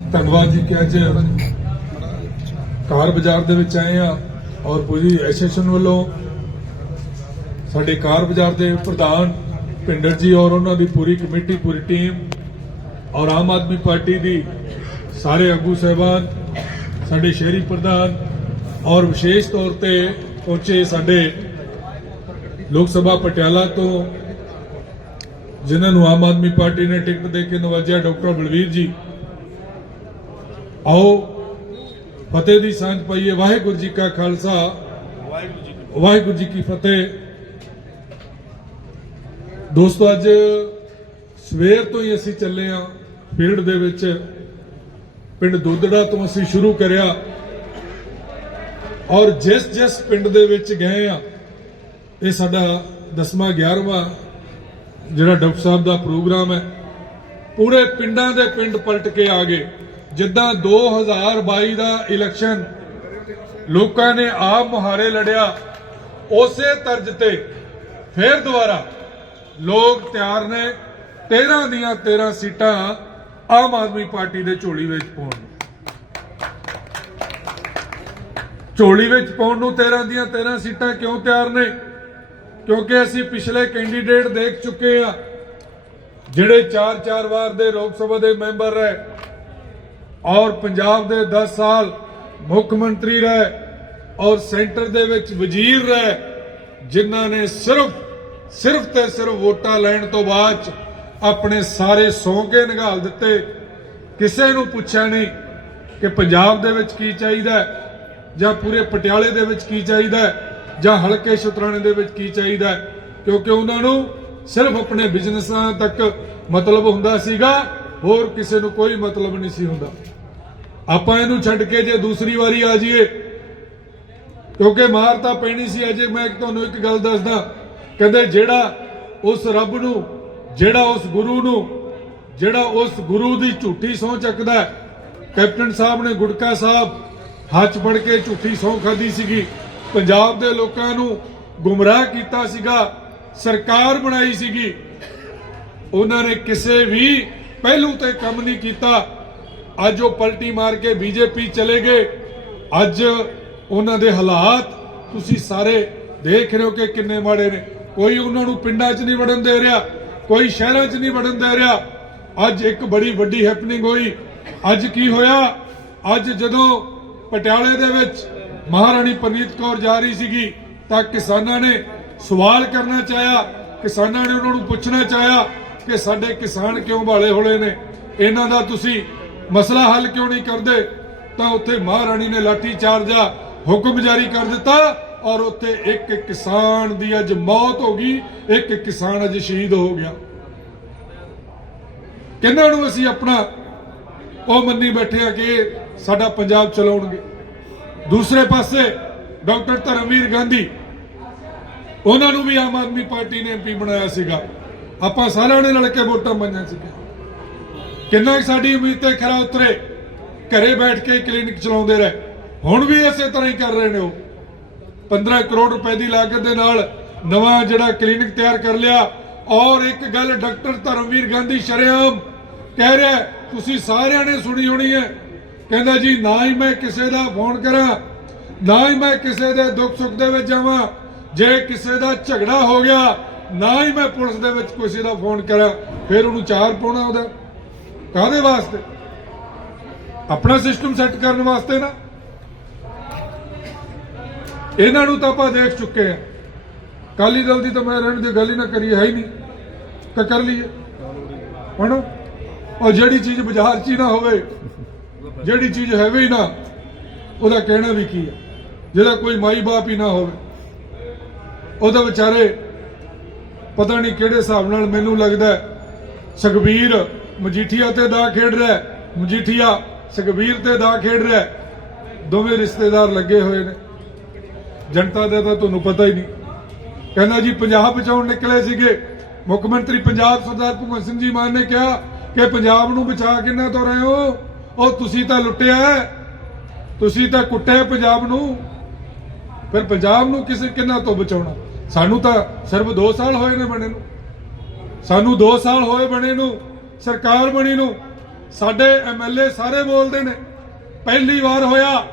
ਧੰਨਵਾਦ ਜੀ ਕਿ ਅੱਜ ਕਾਰ ਬਾਜ਼ਾਰ ਦੇ ਵਿੱਚ ਆਏ ਆ ਔਰ ਪੂਰੀ ਐਸੋਸੀਏਸ਼ਨ ਵੱਲੋਂ ਸਾਡੇ ਕਾਰ ਬਾਜ਼ਾਰ ਦੇ ਪ੍ਰਧਾਨ ਭਿੰਡਰ ਜੀ ਔਰ ਉਹਨਾਂ ਦੀ ਪੂਰੀ ਕਮੇਟੀ, ਪੂਰੀ ਟੀਮ ਔਰ ਆਮ ਆਦਮੀ ਪਾਰਟੀ ਦੀ ਸਾਰੇ ਆਗੂ ਸਹਿਬਾਨ, ਸਾਡੇ ਸ਼ਹਿਰੀ ਪ੍ਰਧਾਨ ਔਰ ਵਿਸ਼ੇਸ਼ ਤੌਰ ਤੇ ਪਹੁੰਚੇ ਸਾਡੇ ਲੋਕ ਸਭਾ ਪਟਿਆਲਾ ਤੋਂ ਜਿਨ੍ਹਾਂ ਨੂੰ ਆਮ ਆਦਮੀ ਪਾਰਟੀ ਨੇ ਟਿਕਟ ਦੇ ਕੇ ਨਵਾਜਿਆ ਡਾਕਟਰ ਬਲਵੀਰ ਜੀ। ਆਓ, ਫਤਿਹ ਦੀ ਸਾਂਝ ਪਾਈਏ। ਵਾਹਿਗੁਰੂ ਜੀ ਕਾ ਖਾਲਸਾ। ਵਾਹਿਗੁਰੂ ਜੀ ਕੀ ਫਤਿਹ। ਦੋਸਤੋ, ਅੱਜ ਸਵੇਰ ਤੋਂ ਹੀ ਅਸੀਂ ਚੱਲੇ ਆ ਫੀਲਡ ਦੇ ਵਿੱਚ। ਪਿੰਡ ਦੋਦੜਾ ਤੋਂ ਅਸੀਂ ਸ਼ੁਰੂ ਕਰਿਆ। ਔਰ ਜਿਸ ਜਿਸ ਪਿੰਡ ਦੇ ਵਿੱਚ ਗਏ ਆ, ਇਹ ਸਾਡਾ 10ਵਾਂ 11ਵਾਂ ਜਿਹੜਾ ਡਾਕਟਰ ਸਾਹਿਬ ਦਾ ਪ੍ਰੋਗਰਾਮ ਹੈ। ਪੂਰੇ ਪਿੰਡਾਂ ਦੇ ਪਿੰਡ ਪਲਟ ਕੇ ਆ ਗਏ। ਜਿੱਦਾਂ 2022 ਦਾ ਇਲੈਕਸ਼ਨ ਲੋਕਾਂ ਨੇ ਆਪ ਮੁਹਾਰੇ ਲੜਿਆ, ਉਸੇ ਤਰਜ ਤੇ ਫੇਰ ਦੁਬਾਰਾ ਲੋਕ ਤਿਆਰ ਨੇ 13 ਦੀਆਂ 13 ਸੀਟਾਂ ਆਮ ਆਦਮੀ ਪਾਰਟੀ ਦੇ ਝੋਲੀ ਵਿੱਚ ਪਾਉਣ ਝੋਲੀ ਵਿੱਚ ਪਾਉਣ ਨੂੰ 13 ਦੀਆਂ 13 ਸੀਟਾਂ ਕਿਉਂ ਤਿਆਰ ਨੇ? ਕਿਉਂਕਿ ਅਸੀਂ ਪਿਛਲੇ ਕੈਂਡੀਡੇਟ ਦੇਖ ਚੁੱਕੇ ਆ ਜਿਹੜੇ 4-4 ਵਾਰ ਦੇ ਲੋਕ ਸਭਾ ਦੇ ਮੈਂਬਰ ਰਹੇ ਔਰ ਪੰਜਾਬ ਦੇ 10 ਸਾਲ ਮੁੱਖ ਮੰਤਰੀ ਰਹੇ ਔਰ ਸੈਂਟਰ ਦੇ ਵਿੱਚ ਵਜ਼ੀਰ ਰਹੇ, ਜਿਨ੍ਹਾਂ ਨੇ ਸਿਰਫ ਸਿਰਫ ਤੇ ਸਿਰਫ ਵੋਟਾਂ ਲੈਣ ਤੋਂ ਬਾਅਦ ਆਪਣੇ ਸਾਰੇ ਸੌਂਕੇ ਨਿਗਾਲ ਦਿੱਤੇ। ਕਿਸੇ ਨੂੰ ਪੁੱਛਿਆ ਨਹੀਂ ਕਿ ਪੰਜਾਬ ਦੇ ਵਿੱਚ ਕੀ ਚਾਹੀਦਾ ਜਾਂ ਪੂਰੇ ਪਟਿਆਲੇ ਦੇ ਵਿੱਚ ਕੀ ਚਾਹੀਦਾ ਜਾਂ ਹਲਕੇ ਸ਼ਤਰਾਣੇ ਦੇ ਵਿੱਚ ਕੀ ਚਾਹੀਦਾ ਕਿਉਂਕਿ ਉਹਨਾਂ ਨੂੰ ਸਿਰਫ ਆਪਣੇ ਬਿਜ਼ਨਸਾਂ ਤੱਕ ਮਤਲਬ ਹੁੰਦਾ ਸੀਗਾ ਹੋਰ ਕਿਸੇ ਨੂੰ ਕੋਈ ਮਤਲਬ ਨਹੀਂ ਸੀ ਹੁੰਦਾ। ਆਪਾਂ ਇਹਨੂੰ ਛੱਡ ਕੇ ਜੇ ਦੂਸਰੀ ਵਾਰੀ ਆ ਜਾਈਏ, ਕਿਉਂਕਿ ਮਾਰ ਤਾਂ ਪੈਣੀ ਸੀ ਅਜੇ, ਮੈਂ ਤੁਹਾਨੂੰ ਇੱਕ ਗੱਲ ਦੱਸਦਾ। ਕਹਿੰਦੇ ਜਿਹੜਾ ਉਸ ਰੱਬ ਨੂੰ, ਜਿਹੜਾ ਉਸ ਗੁਰੂ ਨੂੰ, ਜਿਹੜਾ ਉਸ ਗੁਰੂ ਦੀ ਝੂਠੀ ਸਹੁੰ ਚੱਕਦਾ ਕੈਪਟਨ ਸਾਹਿਬ ਨੇ ਗੁਟਕਾ ਸਾਹਿਬ ਹੱਥ ਫੜ ਕੇ ਝੂਠੀ ਸਹੁੰ ਖਾਦੀ ਸੀਗੀ। ਪੰਜਾਬ ਦੇ ਲੋਕਾਂ ਨੂੰ ਗੁੰਮਰਾਹ ਕੀਤਾ ਸੀਗਾ, ਸਰਕਾਰ ਬਣਾਈ ਸੀਗੀ। ਉਹਨਾਂ ਨੇ ਕਿਸੇ ਵੀ ਪਹਿਲੂ ਤੇ ਕੰਮ ਨਹੀਂ ਕੀਤਾ। ਅੱਜ ਉਹ ਪਲਟੀ ਮਾਰ ਕੇ ਬੀਜੇਪੀ ਚਲੇ ਗਏ। ਅੱਜ ਉਹਨਾਂ ਦੇ ਹਾਲਾਤ ਤੁਸੀਂ ਸਾਰੇ ਦੇਖ ਰਹੇ ਹੋ ਕਿ ਕਿੰਨੇ ਮਾੜੇ ਨੇ। ਕੋਈ ਉਹਨਾਂ ਨੂੰ ਪਿੰਡਾਂ 'ਚ ਨਹੀਂ ਵੜਨ ਦੇ ਰਿਹਾ, ਕੋਈ ਸ਼ਹਿਰਾਂ 'ਚ ਨਹੀਂ ਵੜਨ ਦੇ ਰਿਹਾ। ਅੱਜ ਇੱਕ ਬੜੀ ਵੱਡੀ ਹੈਪਨਿੰਗ ਹੋਈ। ਅੱਜ ਕੀ ਹੋਇਆ? ਅੱਜ ਜਦੋਂ ਪਟਿਆਲੇ ਦੇ ਵਿੱਚ ਮਹਾਰਾਣੀ ਪਰਨੀਤ ਕੌਰ ਜਾ ਰਹੀ ਸੀਗੀ, ਤਾਂ ਕਿਸਾਨਾਂ ਨੇ ਸਵਾਲ ਕਰਨਾ ਚਾਹਿਆ, ਕਿਸਾਨਾਂ ਨੇ ਉਹਨਾਂ ਨੂੰ ਪੁੱਛਣਾ ਚਾਹਿਆ ਕਿ ਸਾਡੇ ਕਿਸਾਨ ਕਿਉਂ ਭਾਲੇ ਹੋਲੇ ਨੇ? ਇਹਨਾਂ ਦਾ ਤੁਸੀਂ ਮਸਲਾ ਹੱਲ ਕਿਉਂ ਨਹੀਂ ਕਰਦੇ? ਤਾਂ ਉੱਥੇ ਮਹਾਰਾਣੀ ਨੇ ਲਾਠੀ ਚਾਰਜਾ ਹੁਕਮ ਜਾਰੀ ਕਰ ਦਿੱਤਾ ਔਰ ਉੱਥੇ ਇੱਕ ਕਿਸਾਨ ਦੀ ਅੱਜ ਮੌਤ ਹੋ ਗਈ। ਇੱਕ ਕਿਸਾਨ ਅੱਜ ਸ਼ਹੀਦ ਹੋ ਗਿਆ। ਕਿੰਨਾਂ ਨੂੰ ਅਸੀਂ ਆਪਣਾ ਉਹ ਮੰਨੀ ਬੈਠੇ ਆ ਕਿ ਸਾਡਾ ਪੰਜਾਬ ਚਲਾਉਣਗੇ? ਦੂਸਰੇ ਪਾਸੇ ਡਾਕਟਰ ਧਰਮਵੀਰ ਗਾਂਧੀ, ਉਹਨਾਂ ਨੂੰ ਵੀ ਆਮ ਆਦਮੀ ਪਾਰਟੀ ਨੇ ਐਮਪੀ ਬਣਾਇਆ ਸੀਗਾ। ਆਪਾਂ ਸਾਰਿਆਂ ਨੇ ਰਲ ਕੇ ਵੋਟਾਂ ਪਾਈਆਂ ਸੀ ਕਿੰਨਾ ਸਾਡੀ ਉਮੀਦ ਤੇ ਖਰਾ ਉਤਰੇ, ਘਰੇ ਬੈਠ ਕੇ ਕਲੀਨਿਕ ਚਲਾਉਂਦੇ ਰਹੇ। ਹੁਣ ਵੀ ਇਸੇ ਤਰ੍ਹਾਂ ਹੀ ਕਰ ਰਹੇ ਨੇ ਉਹ। 15 ਕਰੋੜ ਰੁਪਏ ਦੀ ਲਾਗਤ ਦੇ ਨਾਲ ਨਵਾਂ ਜਿਹੜਾ ਕਲੀਨਿਕ ਤਿਆਰ ਕਰ ਲਿਆ। ਔਰ ਇੱਕ ਗੱਲ ਡਾਕਟਰ ਧਰਮਵੀਰ ਗਾਂਧੀ ਸ਼ਰੇਆਮ ਕਹਿ ਰਿਹਾ ਤੁਸੀਂ ਸਾਰਿਆਂ ਨੇ ਸੁਣੀ ਹੋਣੀ ਹੈ। ਕਹਿੰਦਾ ਜੀ, ਨਾ ਹੀ ਮੈਂ ਕਿਸੇ ਦਾ ਫੋਨ ਕਰਾਂ, ਨਾ ਹੀ ਮੈਂ ਕਿਸੇ ਦੇ ਦੁੱਖ ਸੁੱਖ ਦੇ ਵਿੱਚ ਜਾਵਾਂ। ਜੇ ਕਿਸੇ ਦਾ ਝਗੜਾ ਹੋ ਗਿਆ ਨਾ ਹੀ ਮੈਂ ਪੁਲਿਸ ਦੇ ਵਿੱਚ ਕਿਸੇ ਦਾ ਫੋਨ ਕਰਾਂ ਫਿਰ ਉਹਨੂੰ ਚਾਰ ਪਾਉਣਾ ਉਹਦਾ। ਕਾਹਦੇ ਵਾਸਤੇ? ਆਪਣਾ ਸਿਸਟਮ ਸੈੱਟ ਕਰਨ ਵਾਸਤੇ ਨਾ। ਇਹਨਾਂ ਨੂੰ ਤਾਂ ਆਪਾਂ ਦੇਖ ਚੁੱਕੇ ਆ। ਕਾਲੀ ਦਲ ਦੀ ਤਾਂ ਮੈਂ ਰਹਿਣ ਦੀ ਗੱਲ ਹੀ ਨਾ ਕਰੀ ਹੈ ਹੀ ਨਹੀਂ। ਤਾਂ ਕਰ ਲਈਏ। ਹੁਣ ਉਹ ਜਿਹੜੀ ਚੀਜ਼ ਬਾਜ਼ਾਰ 'ਚ ਹੀ ਨਾ ਹੋਵੇ, ਜਿਹੜੀ ਚੀਜ਼ ਹੈਵੇ ਹੀ ਨਾ, ਉਹਦਾ ਕਹਿਣਾ ਵੀ ਕੀ ਹੈ ਜਿਹਦਾ ਕੋਈ ਮਾਈ ਬਾਪ ਹੀ ਨਾ ਹੋਵੇ, ਉਹਦਾ ਵਿਚਾਰੇ ਪਤਾ ਨਹੀਂ ਕਿਹੜੇ ਹਿਸਾਬ ਨਾਲ ਮੈਨੂੰ ਲੱਗਦਾ ਸੁਖਬੀਰ ਮਜੀਠੀਆ ਤੇ ਦਾ ਖੇਡ ਰਿਹਾ ਮਜੀਠੀਆ ਸੁਖਬੀਰ ਤੇ ਦਾ ਖੇਡ ਰਿਹਾ ਦੋਵੇਂ ਰਿਸ਼ਤੇਦਾਰ ਲੱਗੇ ਹੋਏ ਨੇ। ਜਨਤਾ ਦਾ ਤਾਂ ਤੁਹਾਨੂੰ ਪਤਾ ਹੀ ਨਹੀਂ। ਕਹਿੰਦਾ ਜੀ, ਪੰਜਾਬ ਬਚਾਉਣ ਨਿਕਲੇ ਸੀਗੇ। ਮੁੱਖ ਮੰਤਰੀ ਪੰਜਾਬ ਸਰਦਾਰ ਭਗਵੰਤ ਸਿੰਘ ਜੀ ਮਾਨ ਨੇ ਕਿਹਾ ਕਿ ਪੰਜਾਬ ਨੂੰ ਬਚਾ ਕਿੰਨਾ ਤੋਂ ਰਹੇ ਹੋ? ਉਹ ਤੁਸੀਂ ਤਾਂ ਲੁੱਟਿਆ ਤੁਸੀਂ ਤਾਂ ਕੁੱਟਿਆ ਪੰਜਾਬ ਨੂੰ। ਫਿਰ ਪੰਜਾਬ ਨੂੰ ਕਿਸੇ ਕਿੰਨਾ ਤੋਂ ਬਚਾਉਣਾ? ਸਾਨੂੰ ਤਾਂ ਸਿਰਫ 2 ਸਾਲ ਹੋਏ ਨੇ ਬਣੇ ਨੂੰ। ਸਾਨੂੰ 2 ਸਾਲ ਹੋਏ ਬਣੇ ਨੂੰ, ਸਰਕਾਰ ਬਣੀ ਨੂੰ। ਸਾਡੇ ਐਮਐਲਏ ਸਾਰੇ ਬੋਲਦੇ ਨੇ, ਪਹਿਲੀ ਵਾਰ ਹੋਇਆ,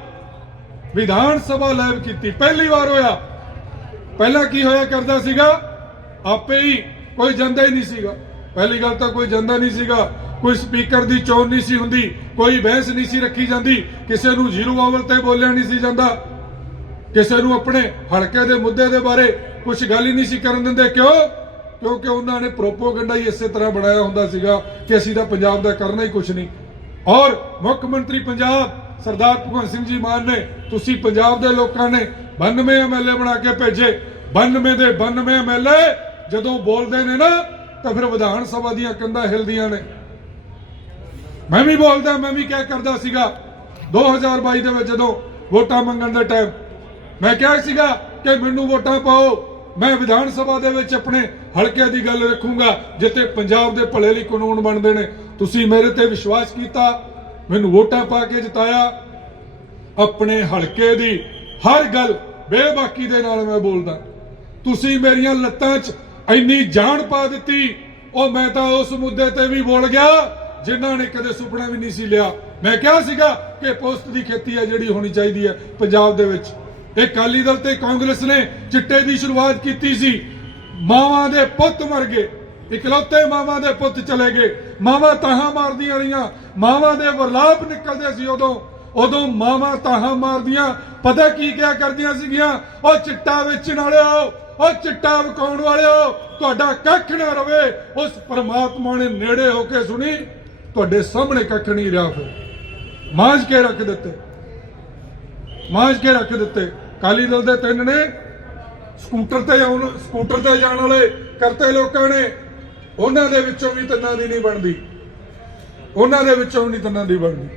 ਵਿਧਾਨ ਸਭਾ ਲਾਈਵ ਕੀਤੀ, ਪਹਿਲੀ ਵਾਰ ਹੋਇਆ। ਪਹਿਲਾਂ ਕੀ ਹੋਇਆ ਕਰਦਾ ਸੀਗਾ, ਆਪੇ ਹੀ ਕੋਈ ਜਾਂਦਾ ਹੀ ਨਹੀਂ ਸੀਗਾ। ਪਹਿਲੀ ਗੱਲ ਤਾਂ ਕੋਈ ਜਾਂਦਾ ਨਹੀਂ ਸੀਗਾ, ਕੋਈ ਸਪੀਕਰ ਦੀ ਚੋਣ ਨਹੀਂ ਸੀ ਹੁੰਦੀ, ਕੋਈ ਬਹਿਸ ਨਹੀਂ ਸੀ ਰੱਖੀ ਜਾਂਦੀ, ਕਿਸੇ ਨੂੰ ਜ਼ੀਰੋ ਆਵਲ ਤੇ ਬੋਲਿਆ ਨਹੀਂ ਸੀ ਜਾਂਦਾ। ਕਿਸੇ ਨੂੰ ਆਪਣੇ ਹਲਕੇ ਦੇ ਮੁੱਦੇ ਦੇ ਬਾਰੇ ਕੁਝ ਗੱਲ ਹੀ ਨਹੀਂ ਸੀ ਕਰਨ ਦਿੰਦੇ। ਕਿਉਂ? ਕਿਉਂਕਿ ਉਹਨਾਂ ਨੇ ਪ੍ਰੋਪੋਗੈਂਡਾ ਹੀ ਇਸੇ ਤਰ੍ਹਾਂ ਬਣਾਇਆ ਹੁੰਦਾ ਸੀਗਾ ਕਿ ਅਸੀਂ ਤਾਂ ਪੰਜਾਬ ਦਾ ਕਰਨਾ ਹੀ ਕੁਝ ਨਹੀਂ। ਔਰ ਮੁੱਖ ਮੰਤਰੀ ਪੰਜਾਬ, ਸਰਦਾਰ ਭਗਵੰਤ ਸਿੰਘ ਜੀ ਮਾਨ ਨੇ, ਤੁਸੀਂ ਪੰਜਾਬ ਦੇ ਲੋਕਾਂ ਨੇ 92 ਐਮਐਲਏ ਬਣਾ ਕੇ ਭੇਜੇ। 92 ਦੇ 92 ਐਮਐਲਏ ਜਦੋਂ ਬੋਲਦੇ ਨੇ ਨਾ, ਤਾਂ ਫਿਰ ਵਿਧਾਨ ਸਭਾ ਦੀਆਂ ਕੰਧਾਂ ਹਿਲਦੀਆਂ ਨੇ। ਮੈਂ ਵੀ ਬੋਲਦਾ, ਮੈਂ ਵੀ ਕਿਆ ਕਰਦਾ ਸੀਗਾ। 2022 ਦੇ ਵਿੱਚ ਜਦੋਂ ਵੋਟਾਂ ਮੰਗਣ ਦਾ ਟਾਈਮ ਮੈਂ ਕਿਹਾ ਸੀਗਾ ਕਿ ਮੈਨੂੰ ਵੋਟਾਂ ਪਾਓ। ਮੈਂ ਵਿਧਾਨ ਸਭਾ ਦੇ ਵਿੱਚ ਆਪਣੇ ਹਲਕੇ ਦੀ ਗੱਲ ਰੱਖੂੰਗਾ, ਜਿੱਥੇ ਪੰਜਾਬ ਦੇ ਭਲੇ ਲਈ ਕਾਨੂੰਨ ਬਣਦੇ ਨੇ। ਤੁਸੀਂ ਮੇਰੇ ਤੇ ਵਿਸ਼ਵਾਸ ਕੀਤਾ, ਮੈਨੂੰ ਵੋਟਾਂ ਪਾ ਕੇ ਜਿਤਾਇਆ। ਆਪਣੇ ਹਲਕੇ ਦੀ ਹਰ ਗੱਲ ਬੇਬਾਕੀ ਦੇ ਨਾਲ ਮੈਂ ਬੋਲਦਾ। ਤੁਸੀਂ ਮੇਰੀਆਂ ਲੱਤਾਂ 'ਚ ਇੰਨੀ ਜਾਨ ਪਾ ਦਿੱਤੀ, ਉਹ ਮੈਂ ਤਾਂ ਉਸ ਮੁੱਦੇ ਤੇ ਵੀ ਬੋਲ ਗਿਆ, ਜਿਨ੍ਹਾਂ ਨੇ ਕਦੇ ਸੁਪਨਾ ਵੀ ਨਹੀਂ ਸੀ ਲਿਆ। ਮੈਂ ਕਿਹਾ ਸੀਗਾ ਕਿ ਪੋਸਟ ਦੀ ਖੇਤੀ ਹੈ ਜਿਹੜੀ ਹੋਣੀ ਚਾਹੀਦੀ ਹੈ ਪੰਜਾਬ ਦੇ ਵਿੱਚ। ਇਹ ਅਕਾਲੀ ਦਲ ਤੇ ਕਾਂਗਰਸ ਨੇ ਚਿੱਟੇ ਦੀ ਸ਼ੁਰੂਆਤ ਕੀਤੀ ਸੀ। ਮਾਵਾਂ ਦੇ ਪੁੱਤ ਮਰ ਗਏ। ਇਕਲੌਤੇ ਮਾਵਾਂ ਦੇ ਪੁੱਤ ਚਲੇ ਗਏ। ਮਾਵਾਂ ਤਾਹਾਂ ਮਾਰਦੀਆਂ ਰਹੀਆਂ। ਮਾਵਾਂ ਦੇ ਵਰਲਾਪ ਨਿਕਲਦੇ ਸੀ ਉਦੋਂ। ਉਦੋਂ ਮਾਵਾਂ ਤਾਹਾਂ ਮਾਰਦੀਆਂ। ਪਤਾ ਕੀ ਕਿਆ ਕਰਦੀਆਂ ਸੀਗੀਆਂ? ਉਹ ਚਿੱਟਾ ਵੇਚਣ ਵਾਲਿਓ ਉਹ ਚਿੱਟਾ ਵਿਕਾਉਣ ਵਾਲਿਓ, ਤੁਹਾਡਾ ਕੱਖ ਨਾ ਰਵੇ। ਉਸ ਪਰਮਾਤਮਾ ਨੇ ਨੇੜੇ ਹੋ ਕੇ ਸੁਣੀ। ਤੁਹਾਡੇ ਸਾਹਮਣੇ ਕੱਖ ਨਹੀਂ ਰਿਹਾ ਫਿਰ। ਮਾਂਜ ਕੇ ਰੱਖ ਦਿੱਤੇ। ਮਾਂਜ ਕੇ ਰੱਖ ਦਿੱਤੇ। ਕਾਲੀ ਦਲ ਦੇ ਤਿੰਨ ਨੇ। ਸਕੂਟਰ ਤੇ ਆਉਣ, ਸਕੂਟਰ ਤੇ ਜਾਣ ਵਾਲੇ ਕਰਤੇ ਲੋਕਾਂ ਨੇ। ਉਹਨਾਂ ਦੇ ਵਿੱਚੋਂ ਵੀ ਤਿੰਨਾਂ ਦੀ ਨਹੀਂ ਬਣਦੀ। ਉਹਨਾਂ ਦੇ ਵਿੱਚੋਂ ਨਹੀਂ ਤਿੰਨਾਂ ਦੀ ਬਣਦੀ।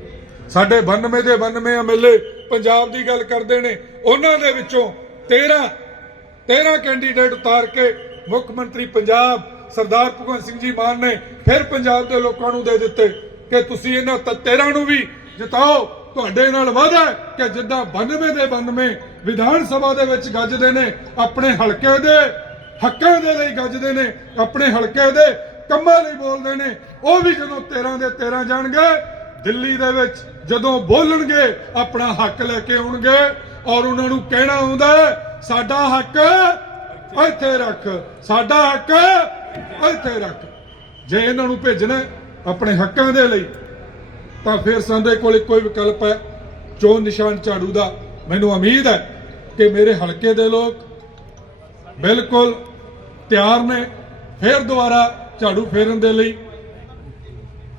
ਸਾਡੇ 92 ਦੇ 92 ਐਮਐਲਏ ਪੰਜਾਬ ਦੀ ਗੱਲ ਕਰਦੇ ਨੇ। ਉਹਨਾਂ ਦੇ ਵਿੱਚੋਂ 13 13 ਕੈਂਡੀਡੇਟ ਉਤਾਰ ਕੇ ਮੁੱਖ ਮੰਤਰੀ ਪੰਜਾਬ ਸਰਦਾਰ ਭਗਵੰਤ ਸਿੰਘ ਜੀ ਮਾਨ ਨੇ ਫਿਰ ਪੰਜਾਬ ਦੇ ਲੋਕਾਂ ਨੂੰ ਦੇ ਦਿੱਤੇ ਕਿ ਤੁਸੀਂ ਇਹਨਾਂ ਤ- 13 ਨੂੰ ਵੀ ਜਿਤਾਓ। ਤੁਹਾਡੇ ਨਾਲ ਵਾਅਦਾ ਕਿ ਜਿੱਦਾਂ 92 ਦੇ 92 ਵਿਧਾਨ ਸਭਾ ਦੇ ਵਿੱਚ ਗੱਜਦੇ ਨੇ, ਆਪਣੇ ਹਲਕੇ ਦੇ, ਹੱਕਾਂ ਦੇ ਲਈ ਗੱਜਦੇ ਨੇ, ਆਪਣੇ ਹਲਕੇ ਦੇ ਕੰਮਾਂ ਲਈ ਬੋਲਦੇ ਨੇ, ਉਹ ਵੀ ਜਦੋਂ 13 ਦੇ 13 ਜਾਣਗੇ, ਦਿੱਲੀ ਦੇ ਵਿੱਚ ਜਦੋਂ ਬੋਲਣਗੇ, ਆਪਣਾ ਹੱਕ ਲੈ ਕੇ ਆਉਣਗੇ, ਔਰ ਉਹਨਾਂ ਨੂੰ ਕਹਿਣਾ ਆਉਂਦਾ ਸਾਡਾ ਹੱਕ ਇੱਥੇ ਰੱਖ, ਸਾਡਾ ਹੱਕ ਇੱਥੇ ਰੱਖ। ਜੇ ਇਹਨਾਂ ਨੂੰ ਭੇਜਣਾ ਆਪਣੇ ਹੱਕਾਂ ਦੇ ਲਈ, ਤਾਂ ਫਿਰ ਸਾਡੇ ਕੋਲ ਇੱਕੋ ਹੀ ਵਿਕਲਪ ਹੈ, ਚੋਣ ਨਿਸ਼ਾਨ ਝਾੜੂ ਦਾ। ਮੈਨੂੰ ਉਮੀਦ ਹੈ ਕਿ ਮੇਰੇ ਹਲਕੇ ਦੇ ਲੋਕ ਬਿਲਕੁਲ ਤਿਆਰ ਨੇ, ਫਿਰ ਦੁਬਾਰਾ ਝਾੜੂ ਫੇਰਨ ਦੇ ਲਈ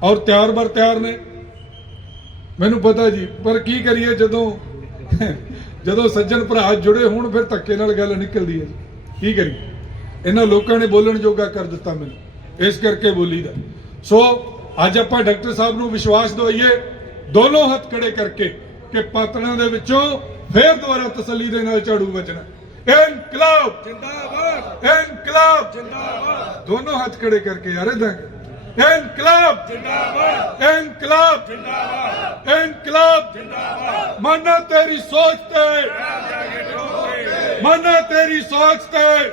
ਔਰ ਤਿਆਰ ਬਰ ਤਿਆਰ ਨੇ। ਮੈਨੂੰ ਪਤਾ ਜੀ, ਪਰ ਕੀ ਕਰੀਏ ਜਦੋਂ ਜਦੋਂ ਸੱਜਣ ਭਰਾ ਜੁੜੇ ਹੋਣ, ਫਿਰ ਧੱਕੇ ਨਾਲ ਗੱਲ ਨਿਕਲਦੀ ਹੈ ਜੀ। ਕੀ ਕਰੀਏ? ਇਹਨਾਂ ਲੋਕਾਂ ਨੇ ਬੋਲਣ ਜੋਗਾ ਕਰ ਦਿੱਤਾ ਮੈਨੂੰ, ਇਸ ਕਰਕੇ ਬੋਲੀ ਦਾ ਸੋ, ਅੱਜ ਆਪਾਂ ਡਾਕਟਰ ਸਾਹਿਬ ਨੂੰ ਵਿਸ਼ਵਾਸ ਦਵਾਈਏ, ਦੋਨੋਂ ਹੱਥ ਖੜੇ ਕਰਕੇ ਕਿ ਪਾਤੜਾਂ ਦੇ ਵਿੱਚੋਂ ਫੇਰ ਦੁਬਾਰਾ ਤਸੱਲੀ ਦੇ ਨਾਲ ਝਾੜੂ ਵੱਜਣਾ। ਇਨਕਲਾਬ! ਜਿੰਦਾਬਾਦ! ਇਨਕਲਾਬ! ਜਿੰਦਾਬਾਦ! ਦੋਨੋਂ ਹੱਥ ਖੜੇ ਕਰਕੇ ਯਾਰ ਇਦਾਂ ਇਨਕਲਾਬ! ਜਿੰਦਾਬਾਦ! ਇਨਕਲਾਬ! ਜਿੰਦਾਬਾਦ! ਇਨਕਲਾਬ! ਜਿੰਦਾਬਾਦ! ਮਾਨਾ ਤੇਰੀ ਸੋਚ ਤੇ। ਮਾਨਾ ਤੇਰੀ ਸੋਚ ਤੇ।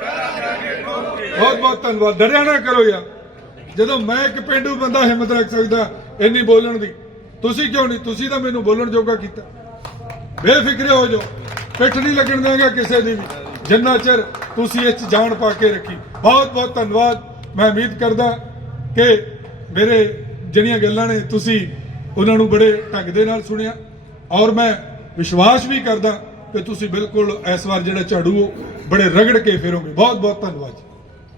ਬਹੁਤ ਬਹੁਤ ਧੰਨਵਾਦ। ਡਰਿਆ ਨਾ ਕਰੋ ਯਾਰ। ਜਦੋਂ ਮੈਂ ਇੱਕ ਪਿੰਡੂ ਬੰਦਾ ਹਿੰਮਤ ਰੱਖ ਸਕਦਾ ਇੰਨੀ ਬੋਲਣ ਦੀ। ਤੁਸੀਂ ਕਿਉਂ ਨਹੀਂ? ਤੁਸੀਂ ਤਾਂ ਮੈਨੂੰ ਬੋਲਣ ਜੋਗਾ ਕੀਤਾ। ਬੇਫਿਕਰੇ ਹੋ ਜਾਓ। ਪਿੱਠ ਨਹੀਂ ਲੱਗਣ ਦੇਵਾਂਗਾ ਕਿਸੇ ਦੀ ਵੀ। ਜਿੰਨਾ ਚਿਰ ਤੁਸੀਂ ਇਹ 'ਚ ਜਾਨ ਪਾ ਕੇ ਰੱਖੀ। ਬਹੁਤ ਬਹੁਤ ਧੰਨਵਾਦ। ਮੈਂ ਉਮੀਦ ਕਰਦਾ ਕਿ ਮੇਰੇ ਜਿਹੜੀਆਂ ਗੱਲਾਂ ਨੇ ਤੁਸੀਂ ਉਹਨਾਂ ਨੂੰ ਬੜੇ ਢੰਗ ਦੇ ਨਾਲ ਸੁਣਿਆ। ਔਰ ਮੈਂ ਵਿਸ਼ਵਾਸ ਵੀ ਕਰਦਾ ਕਿ ਤੁਸੀਂ ਬਿਲਕੁਲ ਇਸ ਵਾਰ ਜਿਹੜਾ ਝਾੜੂ ਬੜੇ ਰਗੜ ਕੇ ਫੇਰੋਗੇ। ਬਹੁਤ ਬਹੁਤ ਧੰਨਵਾਦ ਜੀ।